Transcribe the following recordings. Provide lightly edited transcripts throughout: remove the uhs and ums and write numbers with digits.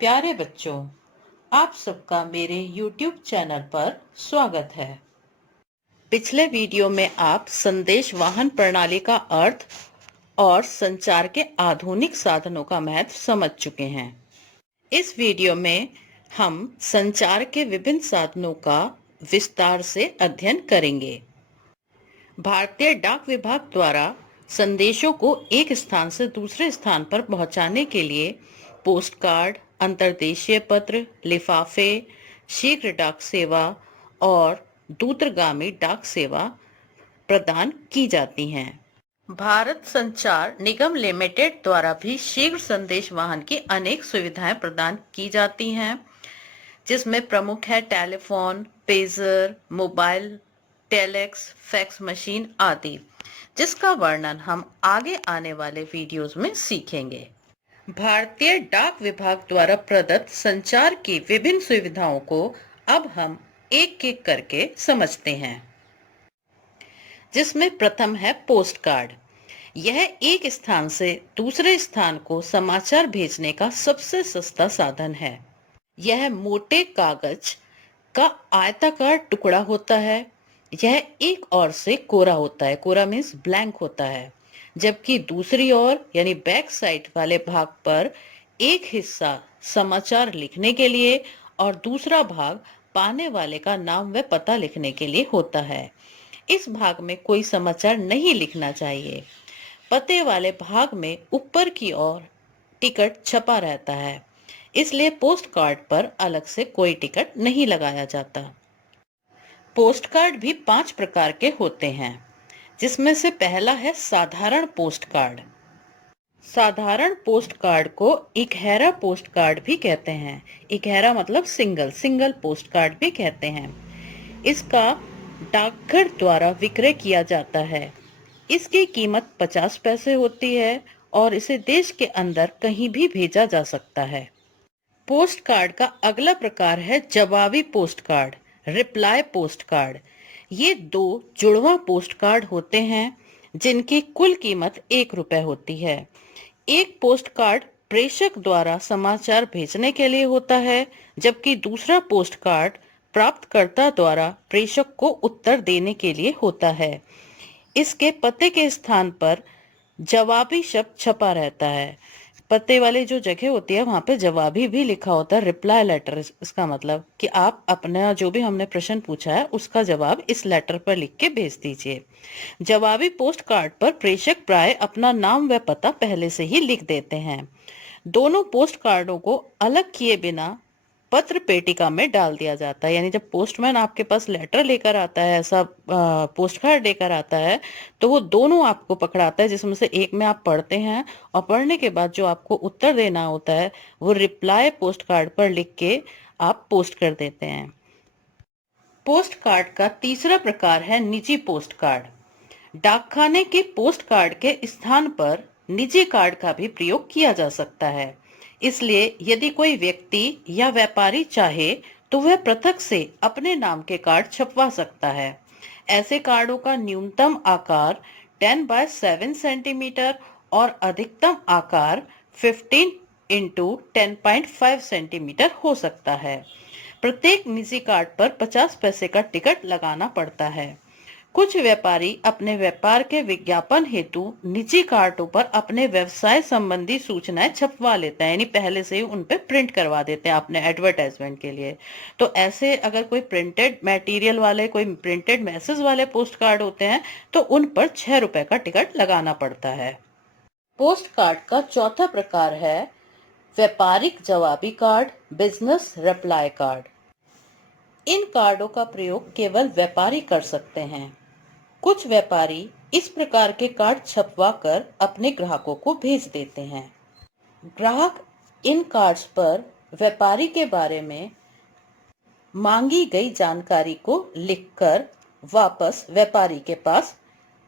प्यारे बच्चों, आप सबका मेरे YouTube चैनल पर स्वागत है। पिछले वीडियो में आप संदेश वाहन प्रणाली का अर्थ और संचार के आधुनिक साधनों का महत्व समझ चुके हैं। इस वीडियो में हम संचार के विभिन्न साधनों का विस्तार से अध्ययन करेंगे। भारतीय डाक विभाग द्वारा संदेशों को एक स्थान से दूसरे स्थान पर पहुंचाने के लिए पोस्ट कार्ड, अंतर्देशीय पत्र, लिफाफे, शीघ्र डाक सेवा और दूरगामी डाक सेवा प्रदान की जाती हैं। भारत संचार निगम लिमिटेड द्वारा भी शीघ्र संदेश वाहन की अनेक सुविधाएं प्रदान की जाती हैं, जिसमें प्रमुख है telephone, pager, mobile, telex, fax machine आदि, जिसका वर्णन हम आगे आने वाले वीडियोस में सीखेंगे। भारतीय डाक विभाग द्वारा प्रदत्त संचार की विभिन्न सुविधाओं को अब हम एक एक करके समझते हैं, जिसमें प्रथम है पोस्ट कार्ड। यह एक स्थान से दूसरे स्थान को समाचार भेजने का सबसे सस्ता साधन है। यह मोटे कागज का आयताकार टुकड़ा होता है। यह एक ओर से कोरा होता है, कोरा मीन्स ब्लैंक होता है, जबकि दूसरी ओर यानी बैक साइड वाले भाग पर एक हिस्सा समाचार लिखने के लिए और दूसरा भाग पाने वाले का नाम व पता लिखने के लिए होता है। इस भाग में कोई समाचार नहीं लिखना चाहिए। पते वाले भाग में ऊपर की ओर टिकट छपा रहता है, इसलिए पोस्ट कार्ड पर अलग से कोई टिकट नहीं लगाया जाता। पोस्ट कार्ड भी 5 प्रकार के होते हैं, जिसमें से पहला है साधारण पोस्ट कार्ड। साधारण पोस्ट कार्ड को इकहरा पोस्ट कार्ड भी कहते हैं। इकहरा मतलब सिंगल पोस्ट कार्ड भी कहते हैं। इसका डाकघर द्वारा विक्रय किया जाता है। इसकी कीमत 50 पैसे होती है और इसे देश के अंदर कहीं भी भेजा जा सकता है। पोस्ट कार्ड का अगला प्रकार है जवाबी post card, reply post card. ये 2 जुड़वा पोस्ट कार्ड होते हैं, जिनकी कुल कीमत 1 रुपए होती है। एक पोस्ट कार्ड प्रेषक द्वारा समाचार भेजने के लिए होता है, जबकि दूसरा पोस्ट कार्ड प्राप्तकर्ता द्वारा प्रेषक को उत्तर देने के लिए होता है। इसके पते के स्थान पर जवाबी शब्द छपा रहता है। पते वाली जो जगह होती है वहां पे जवाबी भी लिखा होता है, रिप्लाई लेटर। इसका मतलब कि आप अपना जो भी हमने प्रश्न पूछा है उसका जवाब इस लेटर पर लिख के भेज दीजिए। जवाबी पोस्ट कार्ड पर प्रेषक प्राय अपना नाम व पता पहले से ही लिख देते हैं। दोनों पोस्ट कार्डों को अलग किए बिना पत्र पेटिका में डाल दिया जाता है। यानी जब पोस्टमैन आपके पास लेटर लेकर आता है, ऐसा पोस्ट कार्ड लेकर आता है, तो वो दोनों आपको पकड़ाता है, जिसमें से एक में आप पढ़ते हैं और पढ़ने के बाद जो आपको उत्तर देना होता है वो रिप्लाई पोस्ट कार्ड पर लिख के आप पोस्ट कर देते हैं। पोस्ट कार्ड का तीसरा प्रकार है निजी पोस्ट कार्ड। डाकखाने के पोस्ट कार्ड के स्थान पर निजी कार्ड का भी प्रयोग किया जा सकता है। इसलिए यदि कोई व्यक्ति या व्यापारी चाहे तो वह पृथक से अपने नाम के कार्ड छपवा सकता है। ऐसे कार्डों का न्यूनतम आकार 10 बाय 7 सेंटीमीटर और अधिकतम आकार 15 इंटू 10.5 सेंटीमीटर हो सकता है। प्रत्येक निजी कार्ड पर 50 पैसे का टिकट लगाना पड़ता है। कुछ व्यापारी अपने व्यापार के विज्ञापन हेतु निजी कार्डों पर अपने व्यवसाय संबंधी सूचनाएं छपवा लेते हैं, यानी पहले से ही उन पे प्रिंट करवा देते हैं अपने एडवर्टाइजमेंट के लिए। तो ऐसे अगर कोई प्रिंटेड मटेरियल वाले, कोई प्रिंटेड मैसेज वाले पोस्ट कार्ड होते हैं तो उन पर 6 रुपए का टिकट लगाना पड़ता है। पोस्ट कार्ड का चौथा प्रकार है व्यापारिक जवाबी कार्ड, बिजनेस रिप्लाई कार्ड। इन कार्डों का प्रयोग केवल व्यापारी कर सकते हैं। कुछ व्यापारी इस प्रकार के कार्ड छपवा कर अपने ग्राहकों को भेज देते हैं। ग्राहक इन कार्ड्स पर व्यापारी के बारे में मांगी गई जानकारी को लिखकर वापस व्यापारी के पास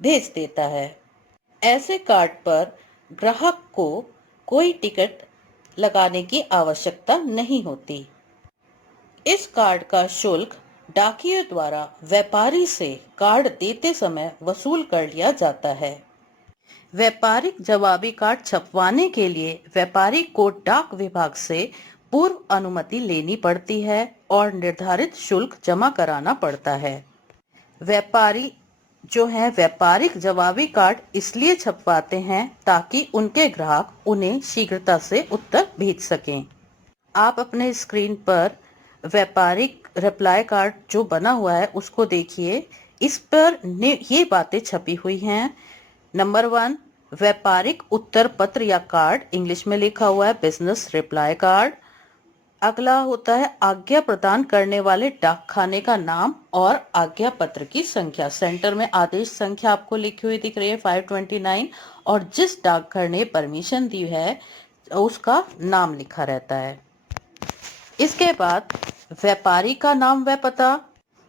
भेज देता है। ऐसे कार्ड पर ग्राहक को कोई टिकट लगाने की आवश्यकता नहीं होती। इस कार्ड का शुल्क डाकिये द्वारा व्यापारी से कार्ड देते समय वसूल कर लिया जाता है। व्यापारिक जवाबी कार्ड छपवाने के लिए व्यापारी को डाक विभाग से पूर्व अनुमति लेनी पड़ती है और निर्धारित शुल्क जमा कराना पड़ता है। व्यापारी जो है व्यापारिक जवाबी कार्ड इसलिए छपवाते हैं ताकि उनके ग्राहक उन्हें शीघ्रता से उत्तर भेज सकें। आप अपने स्क्रीन पर व्यापारिक रिप्लाई कार्ड जो बना हुआ है उसको देखिए। इस पर ये बातें छपी हुई हैं। नंबर 1, व्यापारिक उत्तर पत्र या कार्ड, इंग्लिश में लिखा हुआ है बिजनेस रिप्लाई कार्ड। अगला होता है आज्ञा प्रदान करने वाले डाकखाने का नाम और आज्ञा पत्र की संख्या। सेंटर में आदेश संख्या आपको लिखी हुई दिख रही है 529, और जिस डाकघर ने परमिशन दी है उसका नाम लिखा रहता है। इसके बाद व्यापारी का नाम व पता।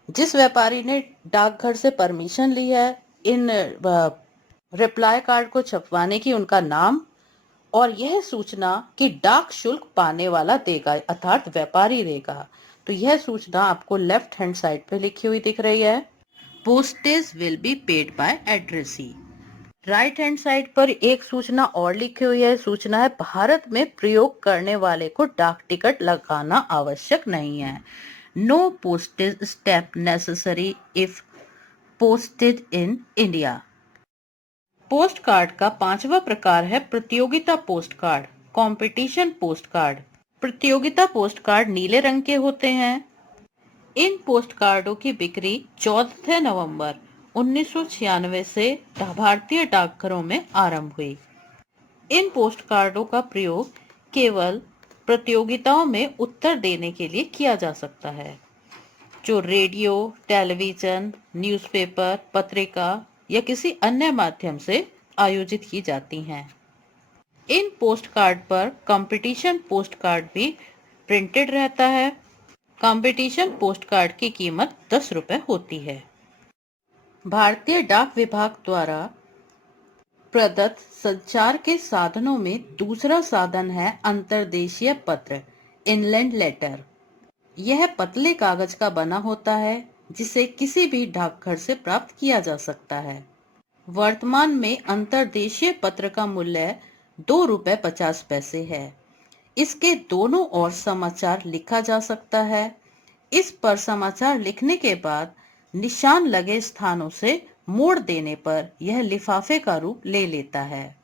जिस व्यापारी ने डाकघर से परमिशन ली है इन रिप्लाई कार्ड को छपवाने की, उनका नाम, और यह सूचना कि डाक शुल्क पाने वाला देगा अर्थात व्यापारी देगा। तो यह सूचना आपको लेफ्ट हैंड साइड पे लिखी हुई दिख रही है। Postage will be paid by addressee. Right hand side पर एक सूचना और लिखी हुई है। सूचना है भारत में प्रयोग करने वाले को डाक टिकट लगाना आवश्यक नहीं है। No postage stamp necessary if posted in India. Post card का 5वां प्रकार है प्रतियोगिता post card, competition post card. प्रतियोगिता पोस्ट कार्ड नीले रंग के होते हैं। इन पोस्ट कार्डों की बिक्री 14 नवंबर 1996 से भारतीय डाकघरों में आरंभ हुई। इन पोस्ट कार्डों का प्रयोग केवल प्रतियोगिताओं में उत्तर देने के लिए किया जा सकता है, जो रेडियो, टेलीविजन, न्यूज़पेपर, पत्रिका या किसी अन्य माध्यम से आयोजित की जाती हैं। इन पोस्ट कार्ड पर कंपटीशन पोस्ट कार्ड भी प्रिंटेड रहता है। कंपटीशन पोस्ट कार्ड की कीमत 10 रुपए होती है। भारतीय डाक विभाग द्वारा प्रदत्त संचार के साधनों में दूसरा साधन है अंतर्देशीय पत्र, इनलैंड लेटर। यह पतले कागज का बना होता है जिसे किसी भी डाकघर से प्राप्त किया जा सकता है। वर्तमान में अंतर्देशीय पत्र का मूल्य 2 रुपए 50 पैसे है। इसके दोनों ओर समाचार लिखा जा सकता है। इस पर समाचार लिखने के बाद निशान लगे स्थानों से मोड़ देने पर यह लिफाफे का रूप ले लेता है।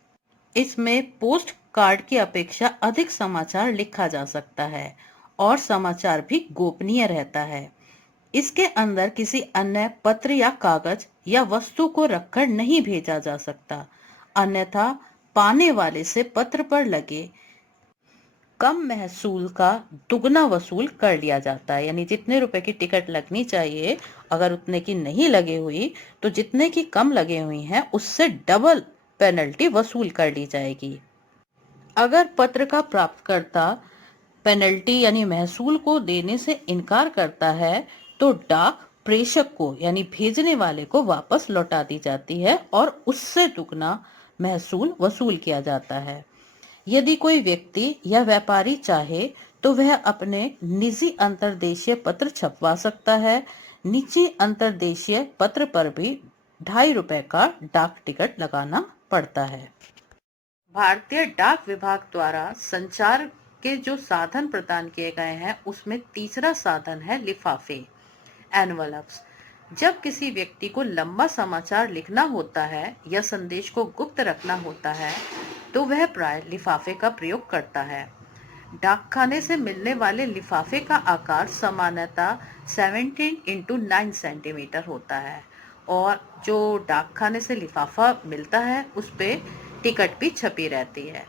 इसमें पोस्ट कार्ड की अपेक्षा अधिक समाचार लिखा जा सकता है और समाचार भी गोपनीय रहता है। इसके अंदर किसी अन्य पत्र या कागज या वस्तु को रखकर नहीं भेजा जा सकता, अन्यथा पाने वाले से पत्र पर लगे कम महसूल का दुगना वसूल कर लिया जाता है। यानी जितने रुपए की टिकट लगनी चाहिए, अगर उतने की नहीं लगे हुई तो जितने की कम लगे हुई हैं उससे डबल पेनल्टी वसूल कर ली जाएगी। अगर पत्र का प्राप्तकर्ता पेनल्टी यानी महसूल को देने से इनकार करता है तो डाक प्रेषक को यानी भेजने वाले को वापस लौटा दी जाती है और उससे दुगना महसूल वसूल किया जाता है। यदि कोई व्यक्ति या व्यापारी चाहे तो वह अपने निजी अंतर्देशीय पत्र छपवा सकता है। निजी अंतर्देशीय पत्र पर भी 2.5 रुपए का डाक टिकट लगाना पड़ता है। भारतीय डाक विभाग द्वारा संचार के जो साधन प्रदान किए गए हैं उसमें तीसरा साधन है लिफाफे, एनवलप्स। जब किसी व्यक्ति को लंबा समाचार लिखना होता है या संदेश को गुप्त रखना होता है तो वह प्राय लिफाफे का प्रयोग करता है। डाकखाने से मिलने वाले लिफाफे का आकार सामान्यतः 17x9 सेंटीमीटर होता है और जो डाकखाने से लिफाफा मिलता है उस पे टिकट भी छपी रहती है।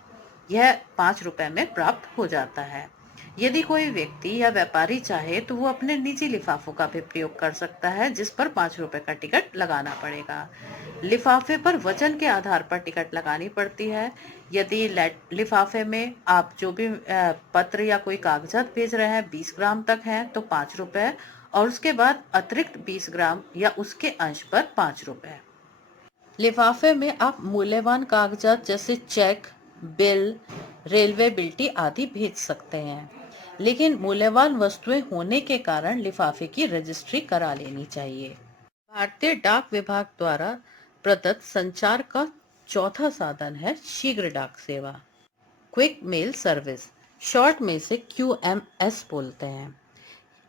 यह 5 रुपए में प्राप्त हो जाता है। यदि कोई व्यक्ति या व्यापारी चाहे तो वो अपने निजी लिफाफों का भी प्रयोग कर सकता है जिस पर 5 रुपए का टिकट लगाना पड़ेगा। लिफाफे पर वजन के आधार पर टिकट लगानी पड़ती है। यदि लिफाफे में आप जो भी पत्र या कोई कागजात भेज रहे हैं 20 ग्राम तक है तो 5 रुपए, और उसके बाद अतिरिक्त 20 ग्राम या उसके अंश पर 5 रुपए। लिफाफे में आप मूल्यवान कागजात जैसे चेक, बिल, रेलवे बिल्टी आदि भेज सकते हैं, लेकिन मूल्यवान वस्तुएं होने के कारण लिफाफे की रजिस्ट्री करा लेनी चाहिए। भारतीय डाक विभाग द्वारा प्रदत्त संचार का चौथा साधन है शीघ्र डाक सेवा, क्विक मेल सर्विस। शॉर्ट में इसे QMS बोलते हैं।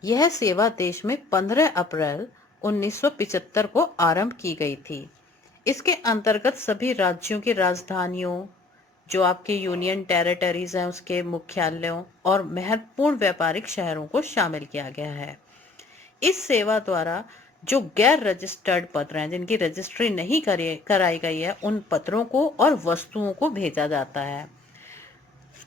यह सेवा देश में 15 अप्रैल 1975 को आरंभ की गई थी। इसके अंतर्गत सभी राज्यों की राजधानियों, जो आपके यूनियन टेरिटरीज हैं उसके मुख्यालयों और महत्वपूर्ण व्यापारिक शहरों को शामिल किया गया है। इस सेवा द्वारा जो गैर रजिस्टर्ड पत्र हैं, जिनकी रजिस्ट्री नहीं कराई गई है, उन पत्रों को और वस्तुओं को भेजा जाता है।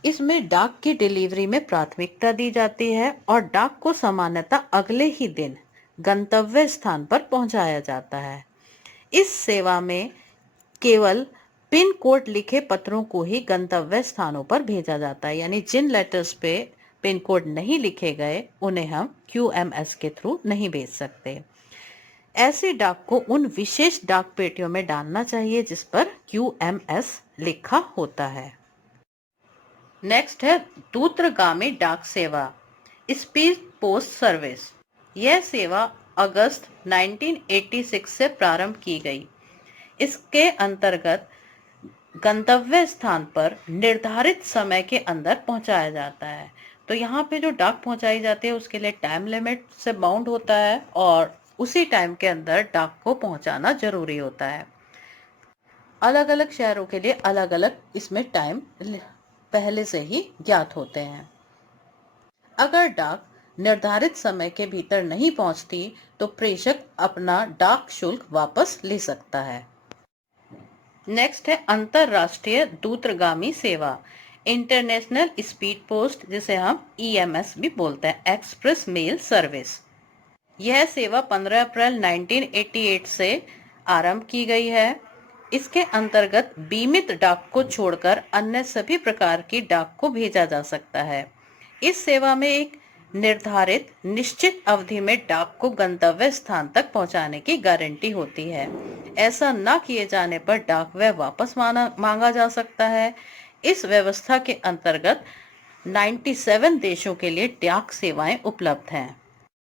इसमें डाक की डिलीवरी में प्राथमिकता दी जाती है और डाक को सामान्यतः अगले ही दिन गंतव्य स्थान पर पहुंचाया जाता है। इस सेवा में केवल पिन कोड लिखे पत्रों को ही गंतव्य स्थानों पर भेजा जाता है, यानी जिन लेटर्स पे पिन कोड नहीं लिखे गए उन्हें हम QMS के थ्रू नहीं भेज सकते। ऐसी डाक को उन विशेष डाक पेटियों में डालना चाहिए जिस पर QMS लिखा होता है। नेक्स्ट है दूरगामी डाक सेवा, स्पीड पोस्ट सर्विस। यह सेवा अगस्त 1986 से प्रारंभ की गई। इसके अंतर्गत गंतव्य स्थान पर निर्धारित समय के अंदर पहुंचाया जाता है। तो यहाँ पे जो डाक पहुंचाई जाती है उसके लिए टाइम लिमिट से बाउंड होता है और उसी टाइम के अंदर डाक को पहुंचाना जरूरी होता है। अलग अलग शहरों के लिए अलग अलग इसमें टाइम पहले से ही ज्ञात होते हैं। अगर डाक निर्धारित समय के भीतर नहीं पहुंचती तो प्रेषक अपना डाक शुल्क वापस ले सकता है। नेक्स्ट है अंतरराष्ट्रीय दूरगामी सेवा, इंटरनेशनल स्पीड पोस्ट, जिसे हम EMS भी बोलते हैं, एक्सप्रेस मेल सर्विस। यह सेवा 15 अप्रैल 1988 से आरंभ की गई है। इसके अंतर्गत बीमित डाक को छोड़कर अन्य सभी प्रकार की डाक को भेजा जा सकता है। इस सेवा में एक निर्धारित निश्चित अवधि में डाक को गंतव्य स्थान तक पहुंचाने की गारंटी होती है। ऐसा न किए जाने पर डाक वह वापस मांगा जा सकता है। इस व्यवस्था के अंतर्गत 97 देशों के लिए डाक सेवाएं उपलब्ध हैं।